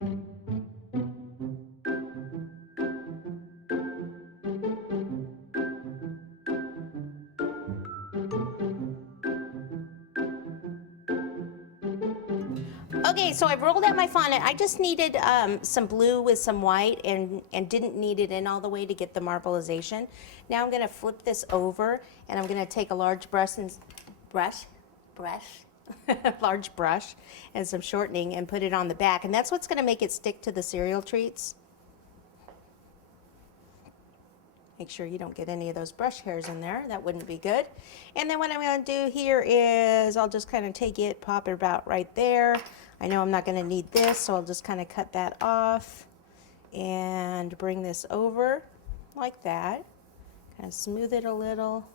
Okay, so I've rolled out my fondant. I just needed some blue with some white and didn't need it in all the way to get the marbleization. Now I'm going to flip this over and I'm going to take a large large brush and some shortening and put it on the back. And that's what's going to make it stick to the cereal treats. Make sure you don't get any of those brush hairs in there. That wouldn't be good. And then what I'm going to do here is I'll just kind of take it, pop it about right there. I know I'm not going to need this, so I'll just kind of cut that off and bring this over like that. Kind of smooth it a little,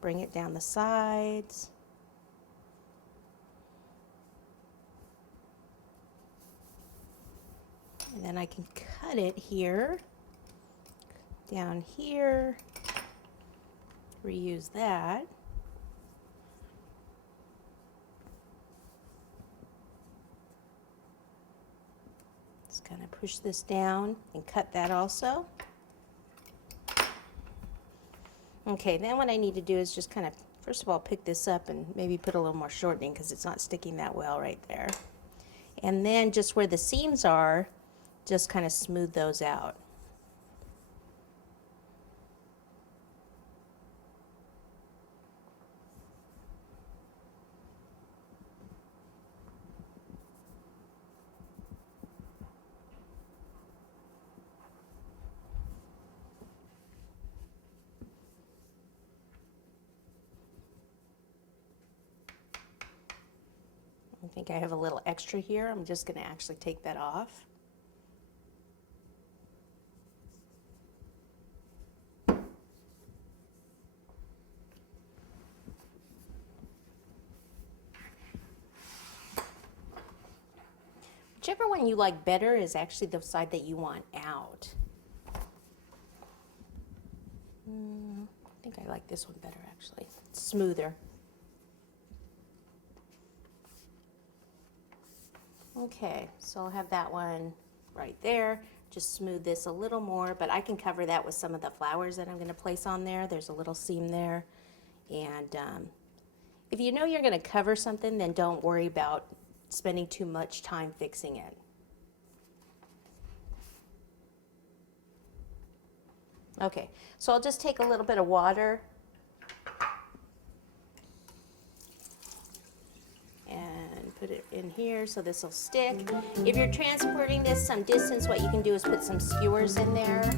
bring it down the sides. And then I can cut it here. Down here, reuse that. Just kind of push this down and cut that also. Okay, then what I need to do is just kind of, first of all, pick this up and maybe put a little more shortening because it's not sticking that well right there. And then just where the seams are, just kind of smooth those out. I think I have a little extra here. I'm just going to actually take that off. Whichever one you like better is actually the side that you want out. I think I like this one better actually. It's smoother. Okay, so I'll have that one right there. Just smooth this a little more, but I can cover that with some of the flowers that I'm going to place on there. There's a little seam there. And if you know you're going to cover something, then don't worry about spending too much time fixing it. Okay, so I'll just take a little bit of water and put it in here so this will stick. If you're transporting this some distance, what you can do is put some skewers in there